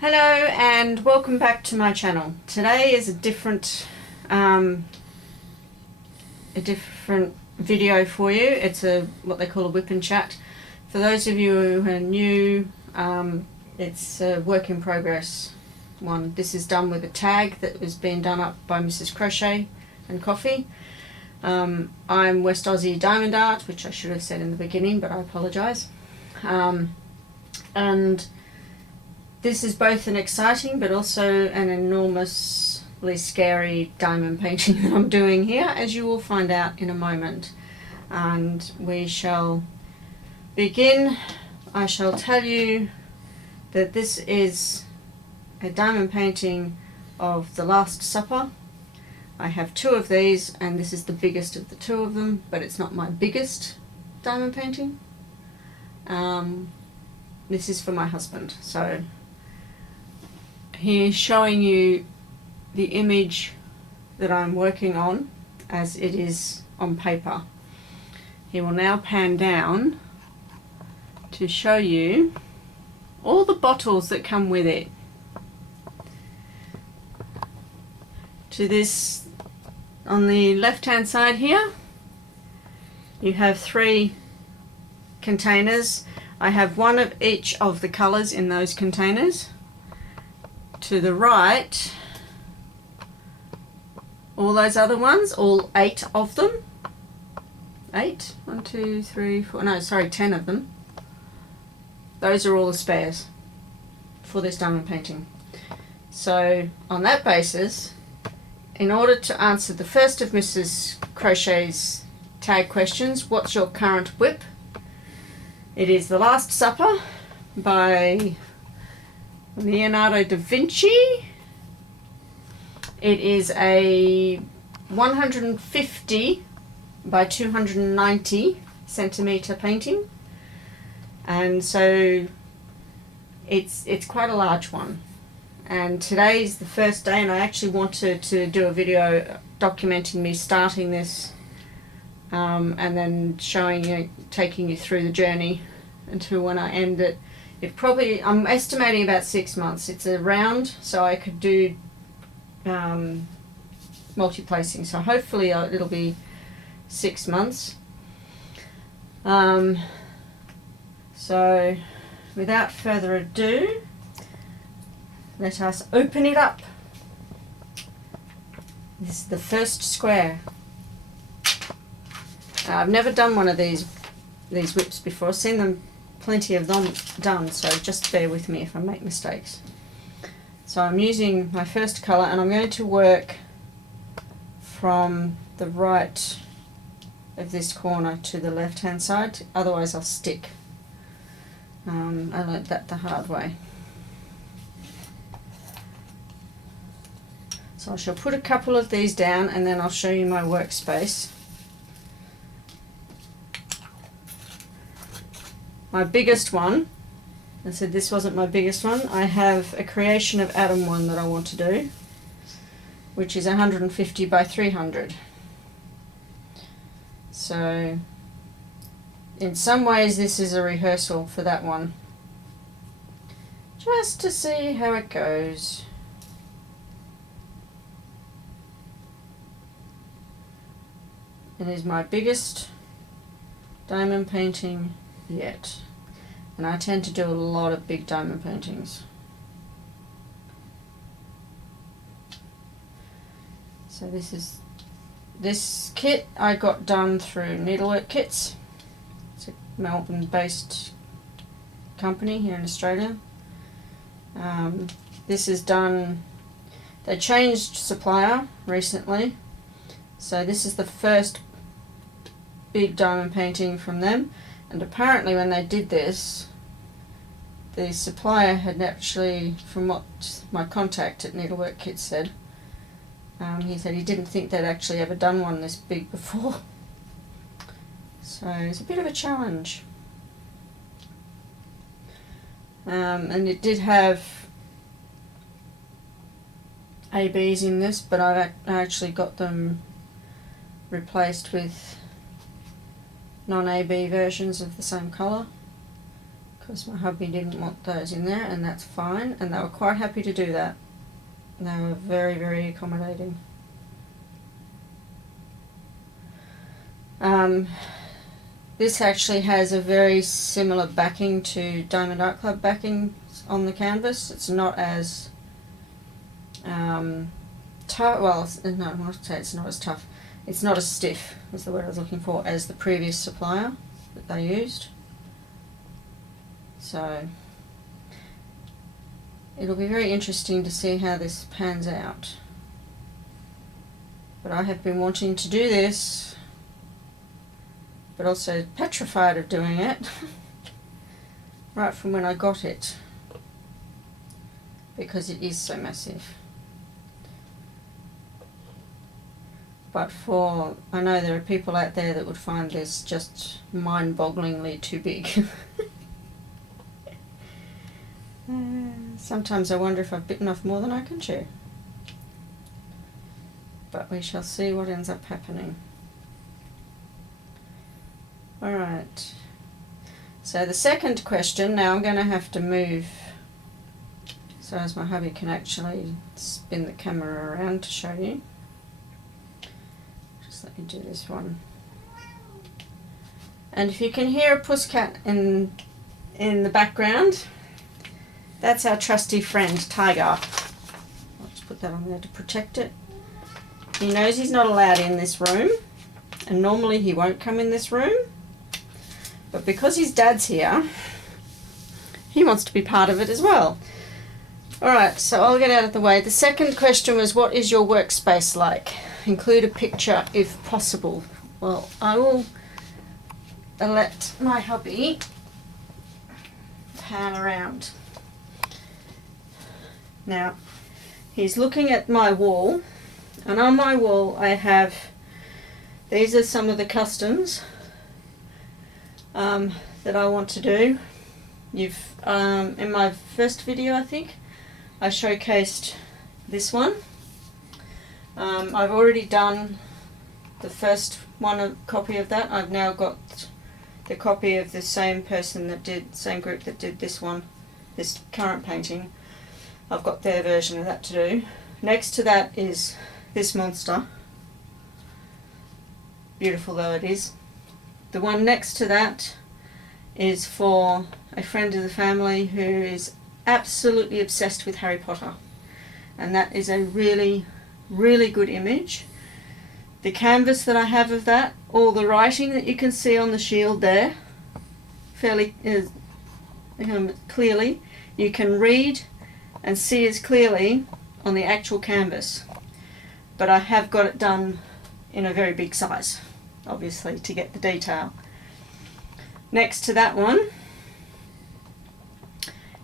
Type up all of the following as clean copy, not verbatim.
Hello and welcome back to my channel. Today is a different video for you. It's what they call a WIP Chat. For those of you who are new, it's a work in progress one. This is done with a tag that was being done up by Mrs. Crochet and Coffee. I'm West Aussie Diamond Art, which I should have said in the beginning, but I apologise. And this is both an exciting but also an enormously scary diamond painting that I'm doing here, as you will find out in a moment. And we shall begin. I shall tell you that this is a diamond painting of the Last Supper. I have two of these, and this is the biggest of the two of them, but it's not my biggest diamond painting. This is for my husband. So he's showing you the image that I'm working on as it is on paper. He will now pan down to show you all the bottles that come with it. To this, on the left hand side here, you have 3 containers. I have one of each of the colours in those containers. To the right, all those other ones, all 8 of them. 8? 1, 2, 3, 4, no, sorry, 10 of them. Those are all the spares for this diamond painting. So on that basis, in order to answer the first of Mrs. Crochet's tag questions, what's your current WIP? It is The Last Supper by Leonardo DaVinci. It is a 150 by 290 centimetre painting, and so it's quite a large one. And today is the first day, and I actually wanted to do a video documenting me starting this and then showing you, taking you through the journey until when I end it. It probably, I'm estimating about 6 months. It's a round, so I could do multi-placing. So hopefully it'll be 6 months. So without further ado, let us open it up. This is the first square. I've never done one of these whips before. I've seen them, plenty of them done, so just bear with me if I make mistakes. So I'm using my first colour, and I'm going to work from the right of this corner to the left hand side, otherwise I'll stick. I learnt that the hard way. So I shall put a couple of these down, and then I'll show you my workspace. My biggest one, I said this wasn't my biggest one, I have a creation of Adam one that I want to do, which is 150 by 300. So in some ways this is a rehearsal for that one, just to see how it goes. It is my biggest diamond painting yet, and I tend to do a lot of big diamond paintings. So this kit I got done through Needlework Kits. It's a Melbourne based company here in Australia. This is done, they changed supplier recently, so this is the first big diamond painting from them. And apparently when they did this, the supplier had actually, from what my contact at Needlework Kits said, he said he didn't think they'd actually ever done one this big before. So it's a bit of a challenge. And it did have ABs in this, but I actually got them replaced with non-AB versions of the same colour, because my hubby didn't want those in there, and that's fine, and they were quite happy to do that. They were very, very accommodating. This actually has a very similar backing to Diamond Art Club backing on the canvas. It's not as tough. Well, no, I want to say it's not as tough. It's not as stiff, is the word I was looking for, as the previous supplier that they used. So it'll be very interesting to see how this pans out. But I have been wanting to do this, but also petrified of doing it right from when I got it, because it is so massive. But I know there are people out there that would find this just mind-bogglingly too big. Sometimes I wonder if I've bitten off more than I can chew. But we shall see what ends up happening. Alright, so the second question, now I'm going to have to move so as my hubby can actually spin the camera around to show you. Just let me do this one. And if you can hear a pusscat in the background, that's our trusty friend Tiger. I'll just put that on there to protect it. He knows he's not allowed in this room, and normally he won't come in this room. But because his dad's here, he wants to be part of it as well. Alright, so I'll get out of the way. The second question was, what is your workspace like? Include a picture if possible. Well, I will let my hubby pan around. Now, he's looking at my wall, and on my wall I have, these are some of the customs that I want to do. In my first video, I think, I showcased this one. I've already done the first one, a copy of that. I've now got the copy of the same group that did this one, this current painting. I've got their version of that to do. Next to that is this monster. Beautiful though it is. The one next to that is for a friend of the family who is absolutely obsessed with Harry Potter, and that is a really, really good image. The canvas that I have of that, all the writing that you can see on the shield there, fairly clearly, you can read and see as clearly on the actual canvas. But I have got it done in a very big size, obviously, to get the detail. Next to that one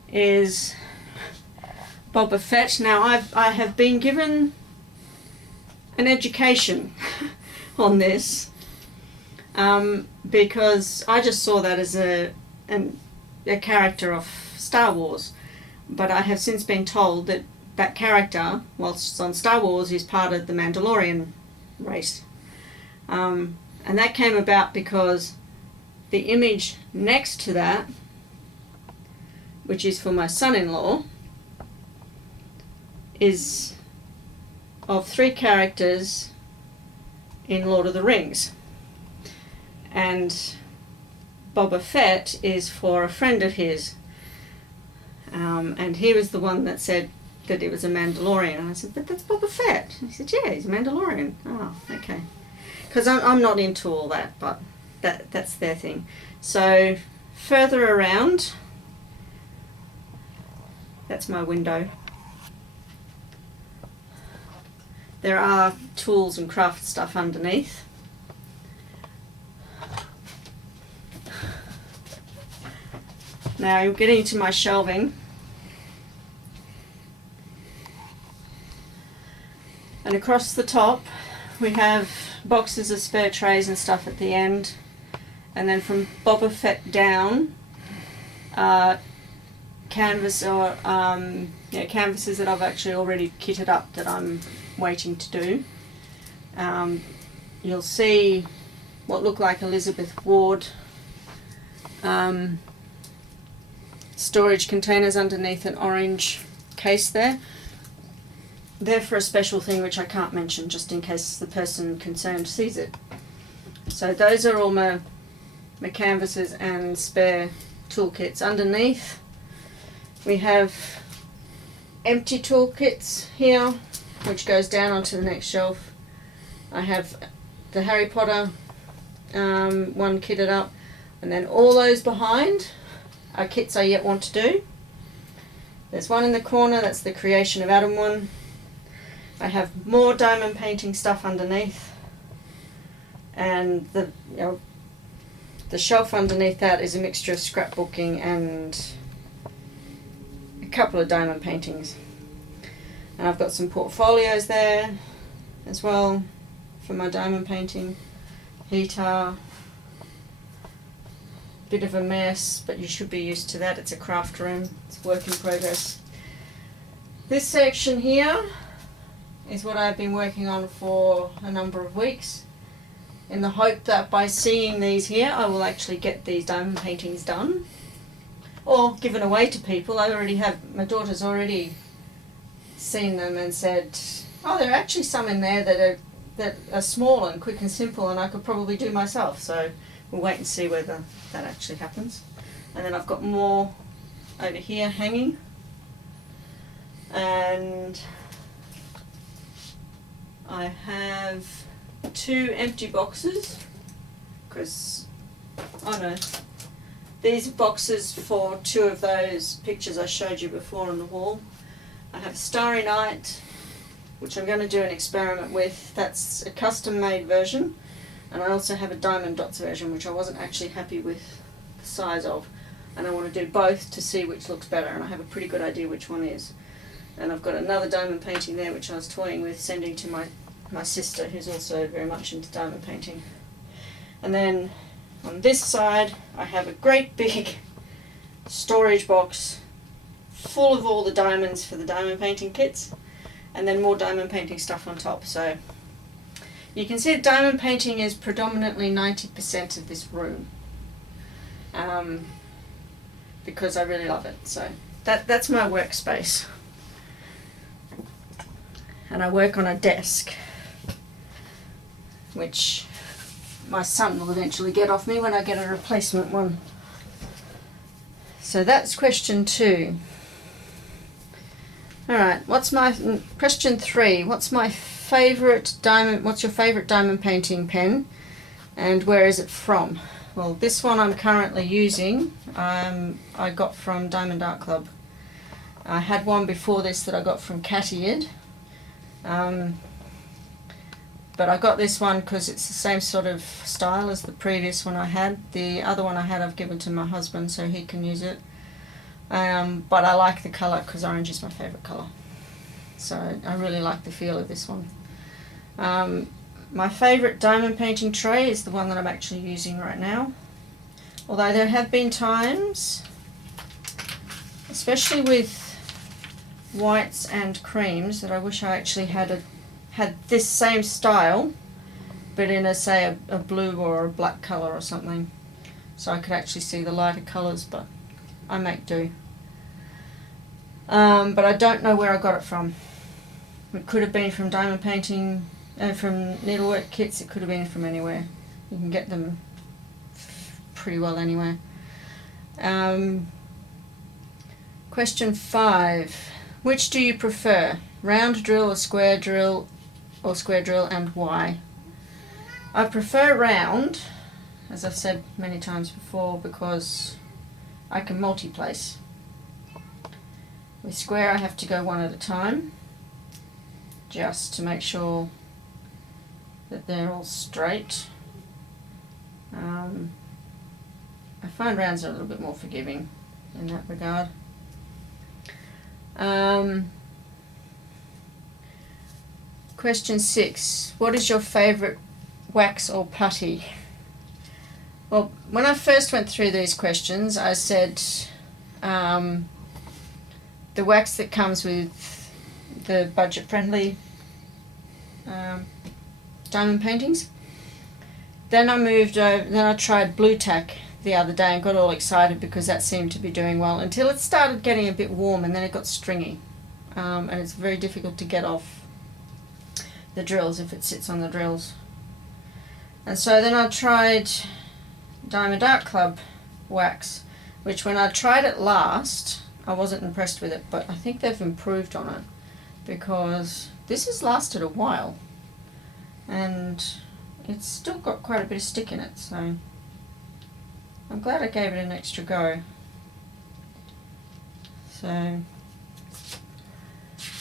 is Boba Fett. Now I have been given an education on this because I just saw that as a character of Star Wars, but I have since been told that that character, whilst on Star Wars, is part of the Mandalorian race, and that came about because the image next to that, which is for my son-in-law, is of 3 characters in Lord of the Rings, and Boba Fett is for a friend of his, and he was the one that said that it was a Mandalorian, and I said, but that's Boba Fett. And he said, yeah, he's a Mandalorian. Oh, okay. Because I'm not into all that, but that's their thing. So further around, that's my window. There are tools and craft stuff underneath. Now you're getting to my shelving. And across the top we have boxes of spare trays and stuff at the end. And then from Boba Fett down, canvases that I've actually already kitted up that I'm waiting to do. You'll see what look like Elizabeth Ward storage containers underneath an orange case there. They're for a special thing which I can't mention, just in case the person concerned sees it. So those are all my canvases and spare toolkits. Underneath we have empty toolkits here, which goes down onto the next shelf. I have the Harry Potter one kitted up, and then all those behind are kits I yet want to do. There's one in the corner, that's the Creation of Adam one. I have more diamond painting stuff underneath, and the shelf underneath that is a mixture of scrapbooking and a couple of diamond paintings. And I've got some portfolios there as well for my diamond painting. Heater, bit of a mess, but you should be used to that. It's a craft room, it's work in progress. This section here is what I've been working on for a number of weeks, in the hope that by seeing these here I will actually get these diamond paintings done or given away to people. My daughter's already seen them and said, oh, there are actually some in there that are small and quick and simple and I could probably do myself. So we'll wait and see whether that actually happens. And then I've got more over here hanging, and I have 2 empty boxes, because, oh no, these boxes for 2 of those pictures I showed you before on the wall. I have Starry Night, which I'm going to do an experiment with. That's a custom made version, and I also have a Diamond Dots version, which I wasn't actually happy with the size of, and I want to do both to see which looks better, and I have a pretty good idea which one is. And I've got another diamond painting there which I was toying with sending to my sister, who's also very much into diamond painting. And then on this side I have a great big storage box full of all the diamonds for the diamond painting kits, and then more diamond painting stuff on top. So you can see diamond painting is predominantly 90% of this room, because I really love it. So that's my workspace. And I work on a desk, which my son will eventually get off me when I get a replacement one. So that's question 2. Alright, question 3, what's your favourite diamond painting pen and where is it from? Well, this one I'm currently using, I got from Diamond Art Club. I had one before this that I got from Cattied. But I got this one because it's the same sort of style as the previous one I had. The other one I had I've given to my husband so he can use it. But I like the colour because orange is my favourite colour. So I really like the feel of this one. My favourite diamond painting tray is the one that I'm actually using right now. Although there have been times, especially with whites and creams, that I wish I actually had this same style but in a blue or a black colour or something, so I could actually see the lighter colours, but I make do. But I don't know where I got it from. It could have been from diamond painting, from needlework kits. It could have been from anywhere. You can get them pretty well anywhere. Question 5. Which do you prefer? Round drill or square drill, and why? I prefer round, as I've said many times before, because I can multi-place. With square I have to go one at a time, just to make sure that they're all straight. I find rounds are a little bit more forgiving in that regard. Question 6. What is your favourite wax or putty? Well, when I first went through these questions, I said the wax that comes with the budget-friendly diamond paintings. Then I moved over. Then I tried blue tack, the other day and got all excited because that seemed to be doing well until it started getting a bit warm, and then it got stringy, and it's very difficult to get off the drills if it sits on the drills. And so then I tried Diamond Art Club wax, which when I tried it last I wasn't impressed with it, but I think they've improved on it because this has lasted a while and it's still got quite a bit of stick in it, so I'm glad I gave it an extra go. So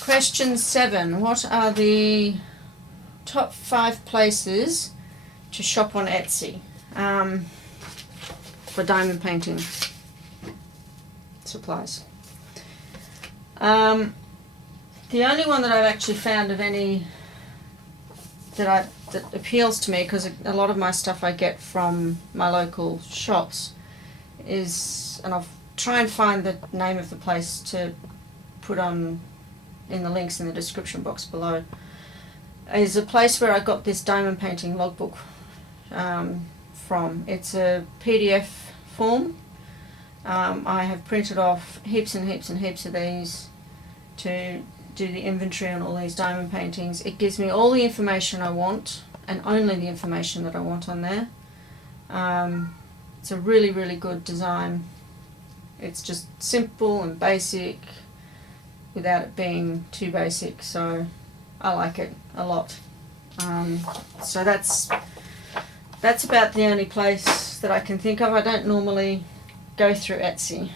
question 7, what are the top 5 places to shop on Etsy for diamond painting supplies? The only one that I've actually found of any that appeals to me, because a lot of my stuff I get from my local shops, is, and I'll try and find the name of the place to put on in the links in the description box below, is a place where I got this diamond painting logbook from. It's a PDF form. I have printed off heaps and heaps and heaps of these to do the inventory on all these diamond paintings. It gives me all the information I want, and only the information that I want on there. It's a really, really good design. It's just simple and basic without it being too basic, so I like it a lot. So that's about the only place that I can think of. I don't normally go through Etsy.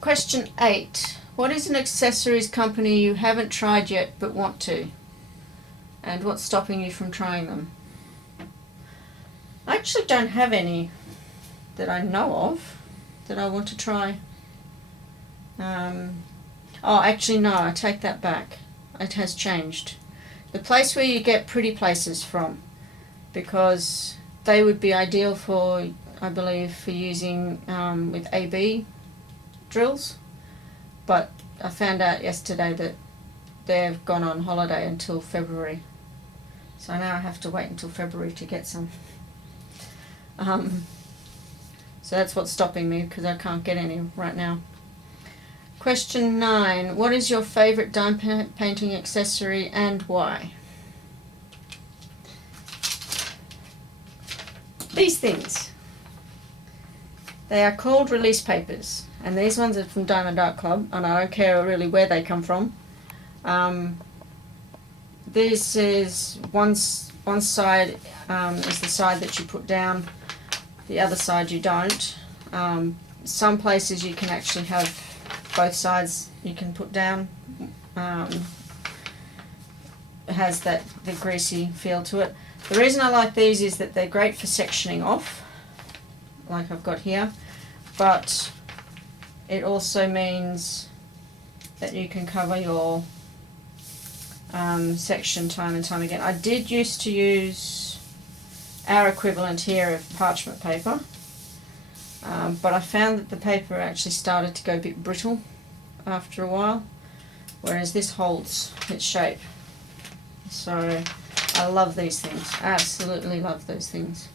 Question 8. What is an accessories company you haven't tried yet but want to? And what's stopping you from trying them? I actually don't have any that I know of that I want to try. Oh, actually no, I take that back. It has changed. The place where you get Pretty Places from, because they would be ideal for, I believe, for using with AB drills. But I found out yesterday that they've gone on holiday until February. So now I have to wait until February to get some. So that's what's stopping me, because I can't get any right now. Question 9. What is your favourite diamond painting accessory and why? These things. They are called release papers, and these ones are from Diamond Art Club, and I don't care really where they come from. This is one side is the side that you put down, the other side you don't. Some places you can actually have both sides you can put down. It has the greasy feel to it. The reason I like these is that they're great for sectioning off, like I've got here, but it also means that you can cover your section time and time again. I did used to use our equivalent here of parchment paper, but I found that the paper actually started to go a bit brittle after a while, whereas this holds its shape. So I love these things. I absolutely love those things.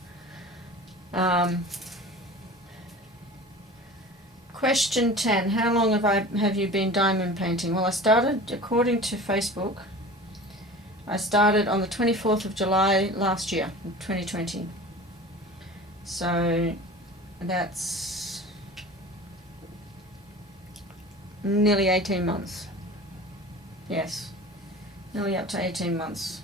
Question 10. How long have you been diamond painting? Well, I started, according to Facebook, I started on the 24th of July last year, 2020. So that's nearly 18 months. Yes, nearly up to 18 months.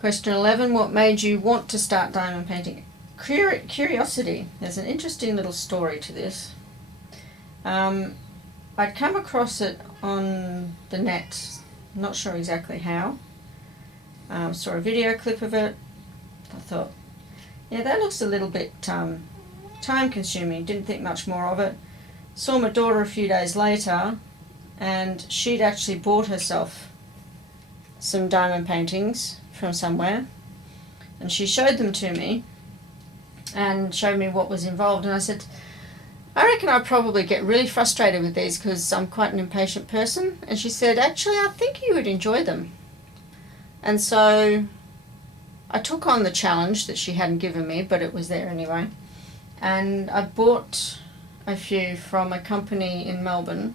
Question 11. What made you want to start diamond painting? Curiosity. There's an interesting little story to this. I'd come across it on the net, not sure exactly how. Saw a video clip of it. I thought, yeah, that looks a little bit time consuming. Didn't think much more of it. Saw my daughter a few days later, and she'd actually bought herself some diamond paintings from somewhere, and she showed them to me and showed me what was involved, and I said, I reckon I'd probably get really frustrated with these because I'm quite an impatient person. And she said, actually, I think you would enjoy them. And so I took on the challenge that she hadn't given me, but it was there anyway. And I bought a few from a company in Melbourne.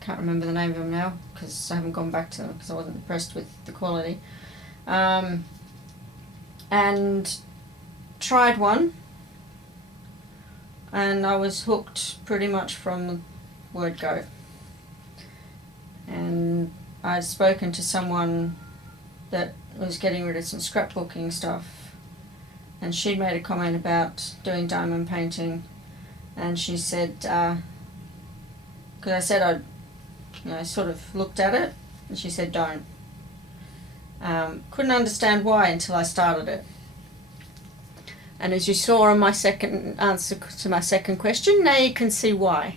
Can't remember the name of them now because I haven't gone back to them because I wasn't impressed with the quality. And tried one, and I was hooked pretty much from the word go. And I'd spoken to someone that was getting rid of some scrapbooking stuff, and she made a comment about doing diamond painting, and she said, because I said I sort of looked at it, and she said don't. Couldn't understand why until I started it. And as you saw on my second answer to my second question, now you can see why.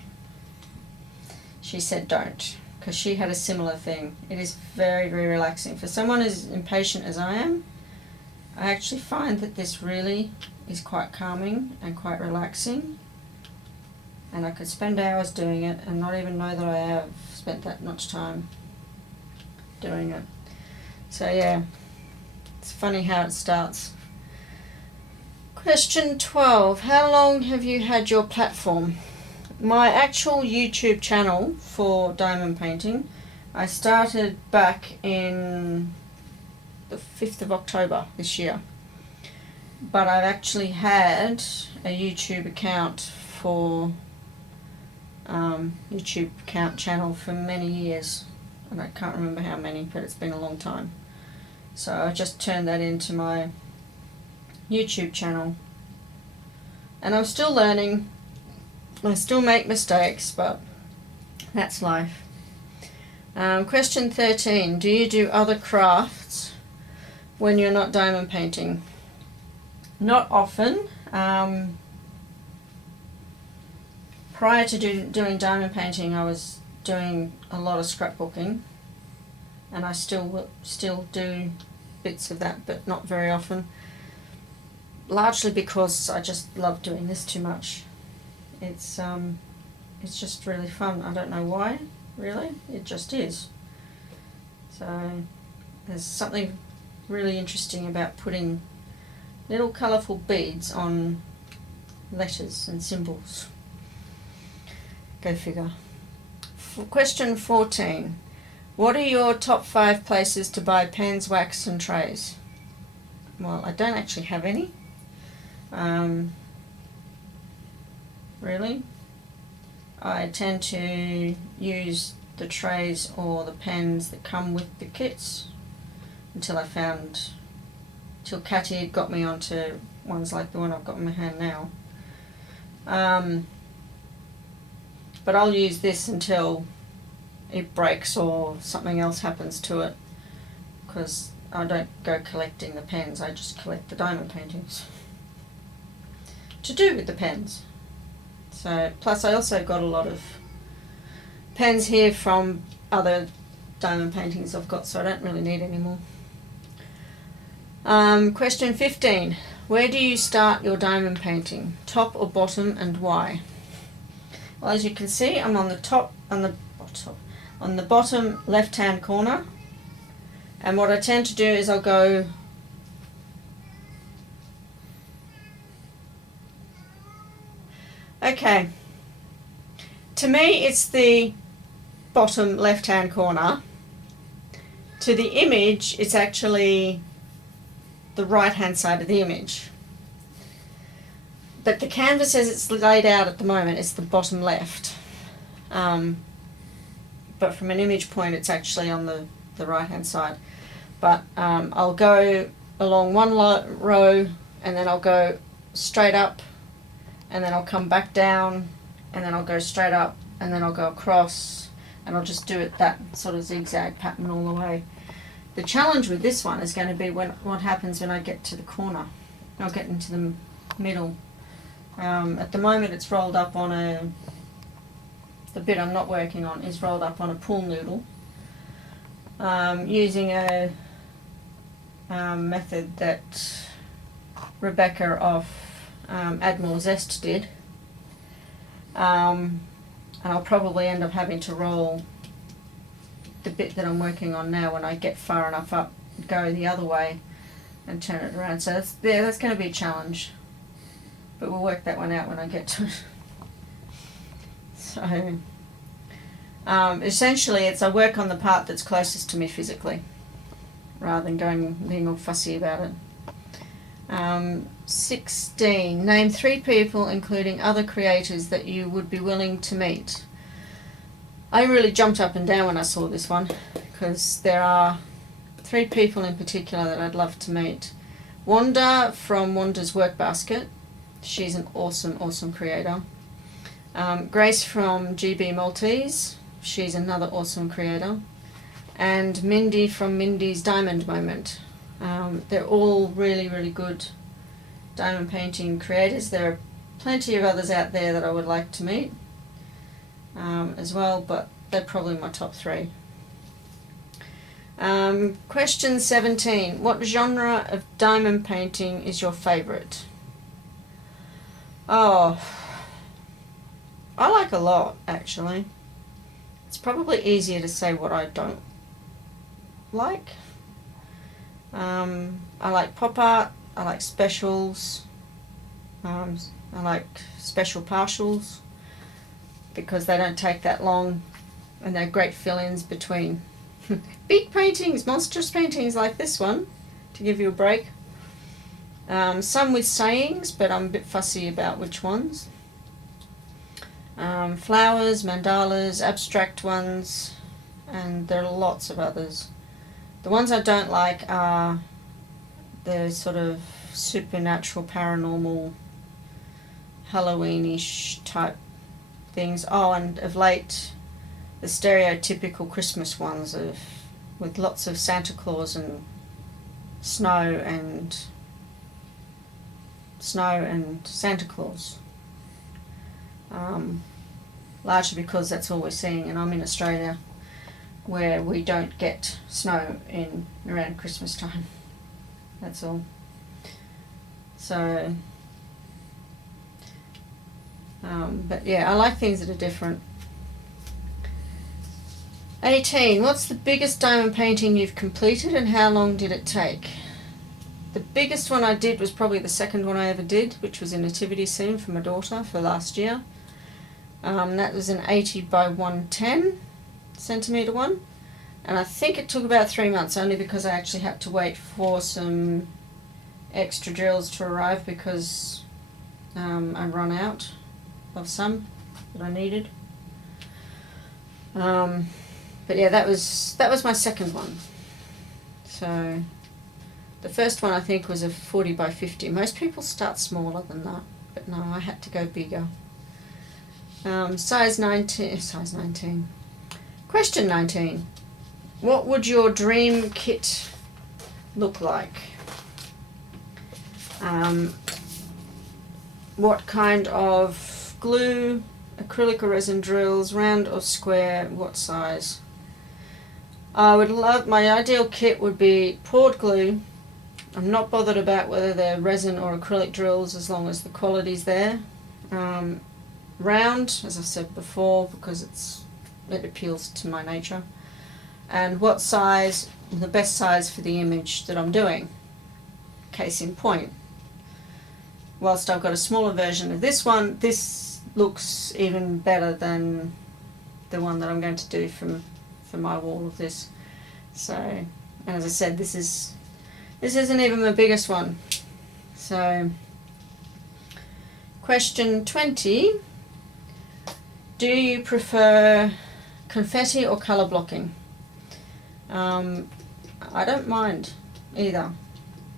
She said don't, because she had a similar thing. It is very, very relaxing. For someone as impatient as I am, I actually find that this really is quite calming and quite relaxing. And I could spend hours doing it and not even know that I have spent that much time doing it. So yeah, it's funny how it starts. Question 12. How long have you had your platform? My actual YouTube channel for diamond painting, I started back in the 5th of October this year. But I've actually had a YouTube account for channel for many years. And I can't remember how many, but it's been a long time. So I just turned that into my YouTube channel. And I'm still learning. I still make mistakes, but that's life. Question 13. Do you do other crafts when you're not diamond painting? Not often. Prior to doing diamond painting, I was doing a lot of scrapbooking, and I still do bits of that, but not very often. Largely because I just love doing this too much. It's just really fun. I don't know why, really. It just is. So there's something really interesting about putting little colourful beads on letters and symbols. Go figure. Question 14. What are your top 5 places to buy pens, wax and trays? Well, I don't actually have any. Really. I tend to use the trays or the pens that come with the kits until Catty had got me onto ones like the one I've got in my hand now. But I'll use this until it breaks or something else happens to it, because I don't go collecting the pens, I just collect the diamond paintings to do with the pens. So, plus I also got a lot of pens here from other diamond paintings I've got, so I don't really need any more. Question 15. Where do you start your diamond painting? Top or bottom, and why? Well, as you can see, I'm on the bottom left-hand corner, and what I tend to do is I'll go to me it's the bottom left-hand corner. To the image, it's actually the right-hand side of the image. But the canvas as it's laid out at the moment is the bottom left. But from an image point, it's actually on the right-hand side. But I'll go along one row, and then I'll go straight up, and then I'll come back down, and then I'll go straight up, and then I'll go across, and I'll just do it that sort of zigzag pattern all the way. The challenge with this one is going to be what happens when I get to the corner. I'll get into the middle. At the moment it's rolled up on the bit I'm not working on is rolled up on a pool noodle, using a method that Rebecca of Admiral Zest did, and I'll probably end up having to roll the bit that I'm working on now when I get far enough up go the other way and turn it around. So that's going to be a challenge. But we'll work that one out when I get to it. So, essentially it's I work on the part that's closest to me physically, rather than being all fussy about it. 16. Name 3 people, including other creators, that you would be willing to meet. I really jumped up and down when I saw this one, because there are 3 people in particular that I'd love to meet. Wanda from Wanda's Workbasket. She's an awesome creator. Grace from GB Maltese. She's another awesome creator. And Mindy from Mindy's Diamond Moment. They're all really good diamond painting creators. There are plenty of others out there that I would like to meet as well, but they're probably my top 3. Question 17. What genre of diamond painting is your favourite? Oh, I like a lot, actually. It's probably easier to say what I don't like. I like pop art, I like specials, I like special partials, because they don't take that long and they're great fill-ins between big paintings, monstrous paintings like this one, to give you a break. Some with sayings, but I'm a bit fussy about which ones. Flowers, mandalas, abstract ones, and there are lots of others. The ones I don't like are the sort of supernatural, paranormal, Halloweenish type things. Oh, and of late, the stereotypical Christmas ones with lots of Santa Claus and snow and Santa Claus. Largely because that's all we're seeing, and I'm in Australia, where we don't get snow in around Christmas time. That's all. So, but yeah, I like things that are different. 18. What's the biggest diamond painting you've completed, and how long did it take? The biggest one I did was probably the second one I ever did, which was a nativity scene for my daughter for last year. That was an 80 by 110 centimetre one, and I think it took about 3 months, only because I actually had to wait for some extra drills to arrive, because I run out of some that I needed. But yeah, that was my second one. So the first one I think was a 40 by 50. Most people start smaller than that, but no, I had to go bigger. Size 19. Question 19. What would your dream kit look like? What kind of glue, acrylic or resin drills, round or square, what size? I would love, my ideal kit would be poured glue. I'm not bothered about whether they're resin or acrylic drills, as long as the quality's there. Round, as I said before, because it appeals to my nature. And what size, the best size for the image that I'm doing. Case in point, whilst I've got a smaller version of this one, this looks even better than the one that I'm going to do for my wall of this. So, and as I said, this isn't even the biggest one. So, question 20. Do you prefer confetti or colour blocking? I don't mind either,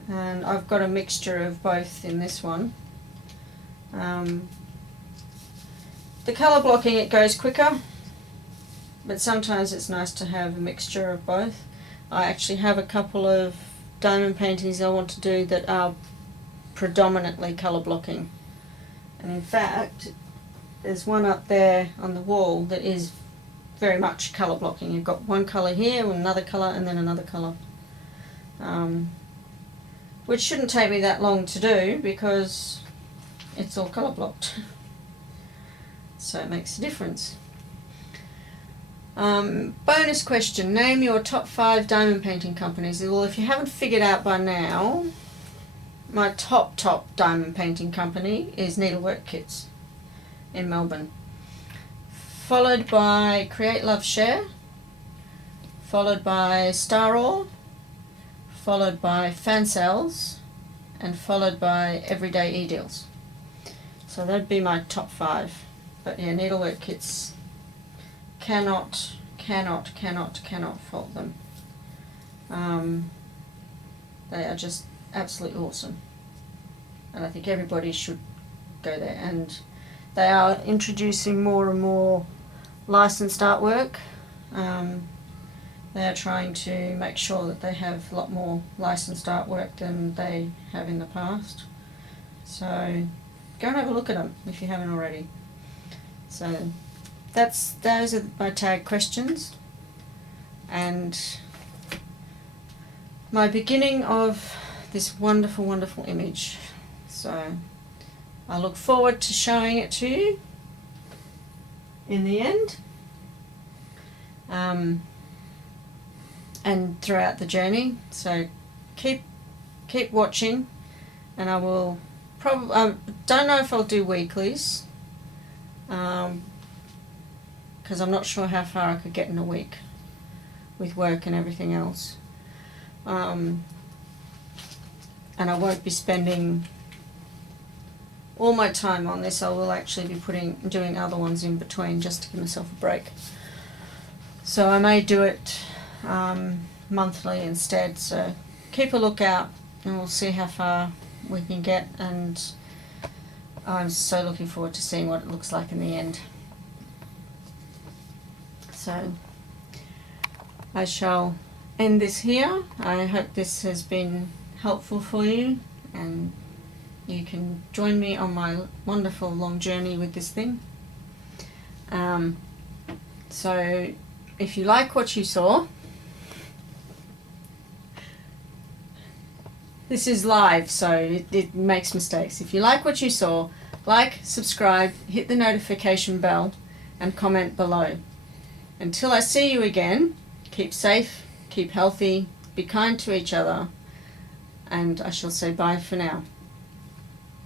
and I've got a mixture of both in this one. The colour blocking, it goes quicker, but sometimes it's nice to have a mixture of both. I actually have a couple of diamond paintings I want to do that are predominantly colour blocking, and in fact there's one up there on the wall that is very much colour blocking. You've got one colour here, another colour, and then another colour, which shouldn't take me that long to do because it's all colour blocked. So it makes a difference. 21. Bonus question, name your top 5 diamond painting companies. Well, if you haven't figured out by now, my top diamond painting company is Needlework Kits in Melbourne, followed by Create Love Share, followed by Star Ore, followed by Fan Sales, and followed by Everyday E-Deals. So that'd be my top 5. But yeah, Needlework Kits, cannot fault them. They are just absolutely awesome, and I think everybody should go there. And they are introducing more and more licensed artwork. They are trying to make sure that they have a lot more licensed artwork than they have in the past. So go and have a look at them if you haven't already. So those are my tag questions and my beginning of this wonderful image. So I look forward to showing it to you in the end, and throughout the journey. So keep watching, and I will probably, don't know if I'll do weeklies, because I'm not sure how far I could get in a week with work and everything else. And I won't be spending all my time on this. I will actually be doing other ones in between just to give myself a break. So I may do it monthly instead. So keep a lookout and we'll see how far we can get, and I'm so looking forward to seeing what it looks like in the end. So I shall end this here. I hope this has been helpful for you, and you can join me on my wonderful long journey with this thing. So if you like what you saw, this is live, so it makes mistakes. If you like what you saw, like, subscribe, hit the notification bell, and comment below. Until I see you again, keep safe, keep healthy, be kind to each other, and I shall say bye for now.